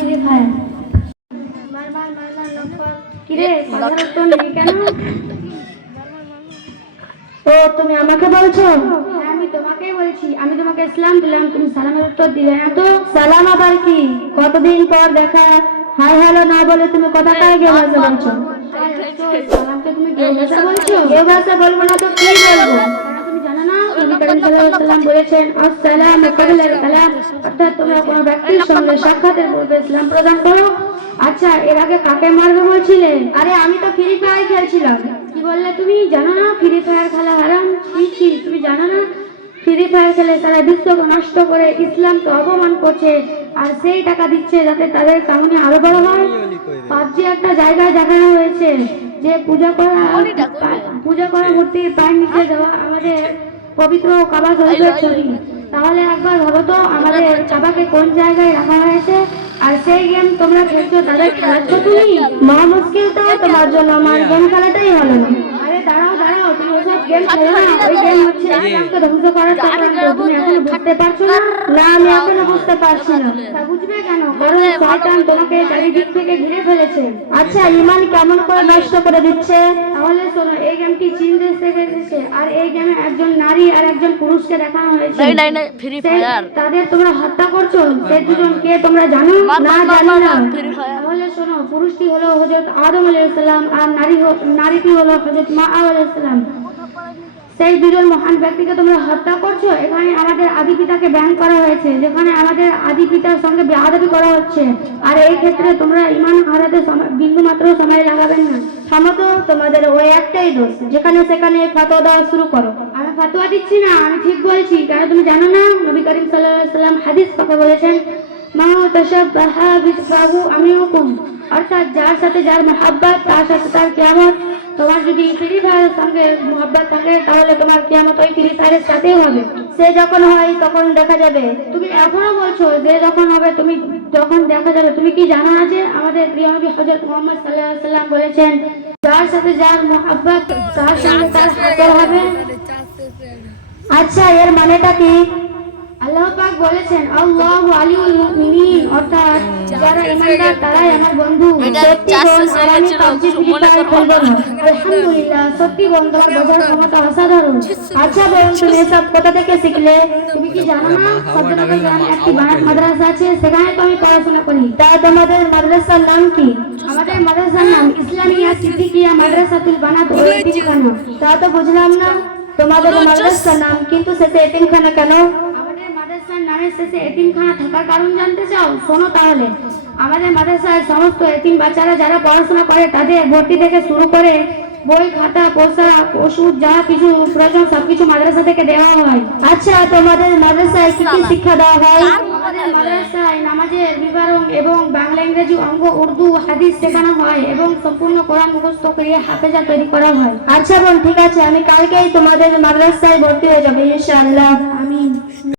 Free fire. মার মার মার মার নকল। কিরে কথার উত্তর নেই কেন? ও তুমি আমাকে বলছো? হ্যাঁ আমি তোমাকেই বলছি। আমি তোমাকে ইসলাম দিলাম, তুমি সালামের উত্তর দিলে না তো। সালাম আবার কি? কতদিন পর দেখা, হাই হ্যালো না বলে তুমি কোথাকায় গিয়ে ভাষা বলছো? সালামকে তুমি কেউ ভাষা বলছো? কেউ ভাষা বলবো না তো কি বলবো? কেন তুমি জানো না নবী করিম সাল্লাল্লাহু আলাইহি ওয়াসাল্লাম বলেছেন আসসালামু ক্বাবলাল কালাম, অর্থাৎ তোমরা কোনো ব্যক্তির সঙ্গে সাক্ষাতের পূর্বে ইসলাম প্রদান করো। আচ্ছা এর আগে কাকে মারবে বলছিলে? আরে আমি তো ফ্রি ফায়ার খেলছিলাম। কি বললে তুমি? জানো না ফ্রি ফায়ার খেলা হারাম? কি তুমি জানো না ফ্রি ফায়ার খেলে তারা বিশ্বকে নষ্ট করে ইসলামকে অপমান করছে, আর সেই টাকা দিচ্ছে যাতে তাদের কামনা আরো বড় হয়। পাবজি একটা জায়গায় দেখানো হয়েছে যে পূজা করা মূর্তির পায়ের নিচে দেওয়া আমাদের পবিত্র কাবা শরীফের ছবি। তাহলে একবার ভাবো তো আমাদের কাবাকে কোন জায়গায় রাখা হয়েছে, আর সেই গেম তোমরা খেলছো, তাদের খেলাচ্ছ তুমি। মহা মুশকিল তো তোমার জন্য আমার গেম খেলাটাই হলো না। আরে দাঁড়াও দাঁড়াও, তুমি ওসব গেম খেলো না। ওই গেম হচ্ছে ইসলামকে ধ্বংস করার চক্রান্ত। তুমি এখনো বুঝতে পারছো না? না আমি এখনো বুঝতে পারছি না। তা বুঝবে কেন? কারণ শয়তান তোমাকে চারিদিক থেকে ঘিরে ফেলেছে। আচ্ছা ইমান কেমন করে নষ্ট করে দিচ্ছে? তাহলে শোনো, এই গেমটি চীন দেশ থেকে এসেছে, আর এই গেমে একজন নারী আর একজন পুরুষকে দেখানো হয়েছে। তাদের তোমরা হত্যা করছো। সেই দুজন কে তোমরা জানো? না জানি না। তাহলে শোনো, পুরুষটি হলো হযরত আদম আলাইহিস সালাম, আর নারীটি হলো হযরত মা হাওয়া আলাইহিস সালাম। সেই দুজন মহান ব্যক্তিকে তোমরা হত্যা করছো। এখানে আমাদের আদি পিতাকে ব্যান করা হয়েছে, যেখানে আমাদের আদি পিতার সঙ্গে বেয়াদবি করা হচ্ছে। আর এই ক্ষেত্রে তোমরা ঈমান হারাতে বিন্দু মাত্র সময় লাগাবেন না। থামো, তোমাদের ওই একটাই দোষ, যেখানে সেখানে ফাতোয়া দেওয়া শুরু করো। আমি ফাতোয়া দিচ্ছি না, আমি ঠিক বলছি। কারণ তুমি জানো না নবী করিম সাল্লাল্লাহু আলাইহি ওয়াসাল্লাম হাদিস পাকে বলেছেন মা তাশাব্বাহা বিসফাহু আমিনুকুম, অর্থাৎ যার সাথে যার মহব্বত তার সাথে তার কিয়ামত। তোমার যদি ফ্রি ফায়ারের সঙ্গে মহব্বত থাকে তাহলে তোমার কিয়ামত ওই ফ্রি ফায়ারের সাথেই হবে। সে যখন হয় তখন দেখা যাবে। তুমি এখনো বলছো যে যখন হবে, তুমি যখন দেখা যাবে। তুমি কি জানো না যে আমাদের প্রিয় নবী হযরত মুহাম্মদ সাল্লাল্লাহু আলাইহি ওয়াসাল্লাম বলেছেন যার সাথে যার মহব্বত তার সঙ্গে তার হাসর হবে। আচ্ছা এর মানেটা কি? আল্লাহ পাক বলেছেন আল্লাহু আলিউল মুমিনিন, অর্থাৎ যারা ঈমানদার তারাই আমার বন্ধু। সত্যি বল, আর আমি পাবজি ফ্রি ফায়ার খেলবো না। আলহামদুলিল্লাহ, সত্যি বন্ধু, বোঝার ক্ষমতা অসাধারণ। আচ্ছা বোন, তুমি এসব কোথা থেকে শিখলে? তুমি কি জানো না সদ্যনগর গ্রামে একটি বানাত মাদ্রাসা আছে, সেখানে তো আমি পড়াশোনা করি। তা তোমাদের মাদ্রাসার নাম কি? আমাদের মাদ্রাসার নাম ইসলামিয়া সিদ্দিকিয়া মাদ্রাসাতুল বানাত ও এতিমখানা। তা তো বুঝলাম না। তোমাদের মাদ্রাসার নাম কিন্তু শেষে এতিমখানা কেন? আমাদের মাদ্রাসার নামের শেষে এতিমখানা থাকার কারণ জানতে চাও? শোনো তাহলে। আমাদের মাদ্রাসায় সমস্ত এতিম বাচ্চারা যারা পড়াশোনা করে তাদের ভর্তি থেকে শুরু করে বই খাতা পোশাক ওষুধ যা কিছু প্রয়োজন সবকিছু মাদ্রাসা থেকে দেওয়া হয়। আচ্ছা তোমাদের মাদ্রাসায় কি কি শিক্ষা দেওয়া হয়? আমাদের মাদ্রাসায় নামাজের বিবরণ এবং বাংলা ইংরেজি অঙ্ক উর্দু হাদিস শেখানো হয়, এবং সম্পূর্ণ কোরআন মুখস্থ করিয়ে হাফেজা তৈরি করা হয়। আচ্ছা বোন ঠিক আছে, আমি কালকেই তোমাদের মাদ্রাসায় ভর্তি হয়ে যাবো ইনশাআল্লাহ। আমিন।